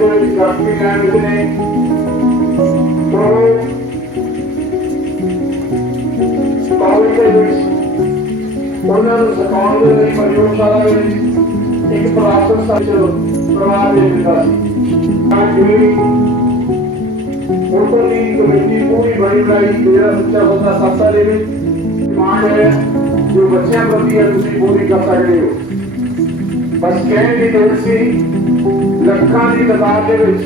ਦੇ ਵਿੱਚ ਡਾਕਟਰੀ ਲਾਈਨ ਵਿੱਚ ਨੇ ਉਹ ਕਾਲਜ ਦੇ ਵਿੱਚ ਉਹਨਾਂ ਨੂੰ ਸਿਖਾਉਣ ਦੇ ਲਈ ਪ੍ਰਯੋਗਸ਼ਾਲਾ ਦੇ ਵਿੱਚ ਇੱਕ ਪ੍ਰਾਪਤ ਸੱਚ ਪ੍ਰਵਾਹ ਦੇ ਦਿੱਤਾ ਸੀ ਅੱਜ ਵੀ ਉਦੋਂ ਦੀ ਕਮੇਟੀ ਪੂਰੀ ਬਣੀ ਬਣਾਈ ਜਿਹੜਾ ਸੱਚਾ ਸੌਦਾ ਸੰਸਥਾ ਦੇ ਵਿੱਚ ਡਿਮਾਂਡ ਹੈ ਜੋ ਬੱਚਿਆਂ ਪ੍ਰਤੀ ਹੈ ਤੁਸੀਂ ਪੂਰੀ ਕਰ ਸਕਦੇ ਹੋ ਬਸ ਕਹਿਣ ਦੀ ਲੋੜ ਸੀ ਲੱਖਾਂ ਦੀ ਤਾਦਾਦ ਦੇ ਵਿੱਚ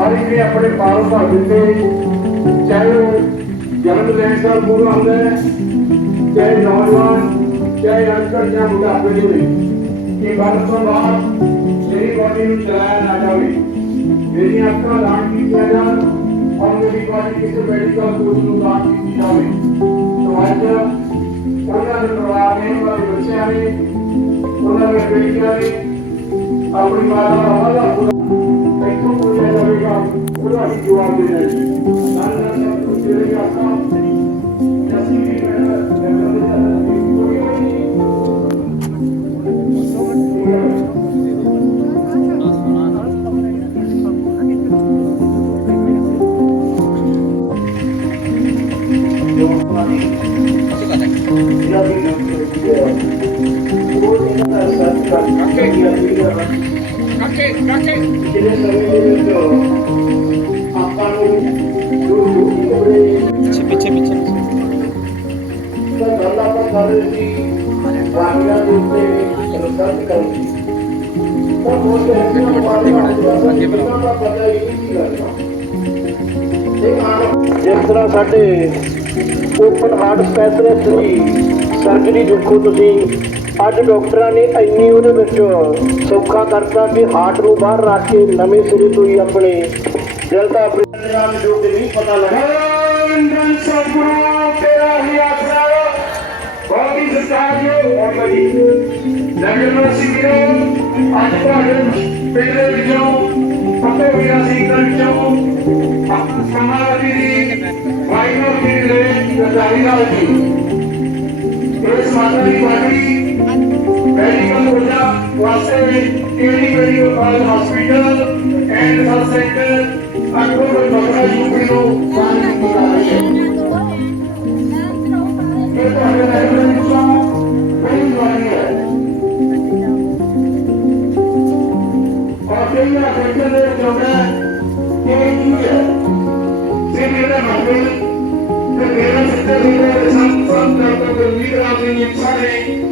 ਹਰ ਇੱਕ ਨੇ ਆਪਣੇ ਫਾਰਮ ਭਰ ਦਿੱਤੇ। ਚਾਹੇ ਉਹ ਜਨਮ ਲੈਣ ਸਾਲ ਪੂਰਾ ਹੁੰਦਾ ਹੈ, ਚਾਹੇ ਨੌਜਵਾਨ, ਚਾਹੇ ਅਨਪੜ੍ਹ ਜਾਂ ਬੁਢਾਪੇ ਦੇ ਵਿੱਚ। ਇਹ ਗੱਲ ਤੋਂ ਬਾਅਦ ਮੇਰੀ ਬਾਡੀ ਨੂੰ ਚਲਾਇਆ ਨਾ ਜਾਵੇ। ਮੇਰੀਆਂ ਅੱਖਾਂ ਦਾਨ ਕੀਤੀਆਂ ਜਾਣ ਔਰ ਮੇਰੀ ਬਾਡੀ ਕਿਸੇ ਮੈਡੀਕਲ ਕੋਰਸ ਨੂੰ ਦਾਨ ਕੀਤੀ ਜਾਵੇ। ਸੋ ਅੱਜ ਉਹਨਾਂ ਦੇ ਪਰਿਵਾਰ ਨੇ, ਉਹਨਾਂ ਦੇ ਬੱਚਿਆਂ ਨੇ, ਉਹਨਾਂ ਦੇ ਬੇਟੀਆਂ ਨੇ આપણી માતા અમારા પૂરા પૂજા પૂરા જવાબ દેનારી ਨਹੀਂ ਸੀ ਲੱਗਦਾ ਇਹ ਆਮ ਜਿਸ ਤਰ੍ਹਾਂ ਸਾਡੇ ਓਪਨ ਹਾਰਟ ਸਪੈਸ਼ਲਿਸਟ ਦੀ ਸਰਜਰੀ ਦੇਖੋ ਤੁਸੀਂ ਅੱਜ ਡਾਕਟਰਾਂ ਨੇ ਇੰਨੀ ਉਹਦੇ ਵਿੱਚ ਸੌਖਾ ਕਰਤਾ ਕਿ ਹਾਰਟ ਨੂੰ ਬਾਹਰ ਰੱਖ ਕੇ ਨਵੇਂ ਸਿਰੇ ਤੋਂ ਹੀ ਆਪਣੇ ਦਿਲ ਦਾ ਆਪਰੇਸ਼ਨ ਜੋ ਕਿ ਨਹੀਂ ਪਤਾ ਲੱਗਾ ਅੰਦਰ ਸਤਿਗੁਰੂ ਤੇਰਾ ਹੀ ਆਸਰਾ ਬਹੁਤ ਹੀ ਸਤਿਕਾਰ ਜੋ ਬਾਬਾ ਜੀ ਨਗਰ ਸਿੰਘ ਜੀ ਅੱਜ ਤੁਹਾਡੇ ਪਿੰਡ ਦੇ ਵਿੱਚੋਂ ਪੱਤੇ ਵੀਰਾ ਸਿੰਘ ਦੇ ਵਿੱਚੋਂ ਸਮਾਵਤੀ ਦੀ ਵਾਈਨੋ ਦੀ ਦੇ ਗਦਾਰੀ ਨਾਲ ਜੀ ਇਸ ਮਾਤਾ ਦੀ ਬਾਣੀ Medical Punjab collaborates with KD Medical Hospital and Research Center and Dr. Dr. Yupino Sani Collaboration. ये तो हमें लाइब्रेरी का मेन वाली है और ये सेंटर है जो है के यू है सिर्फ़ ये ना मंदिर तो मेरा सेंटर है सब सब डॉक्टर लीडर आदमी इंसान है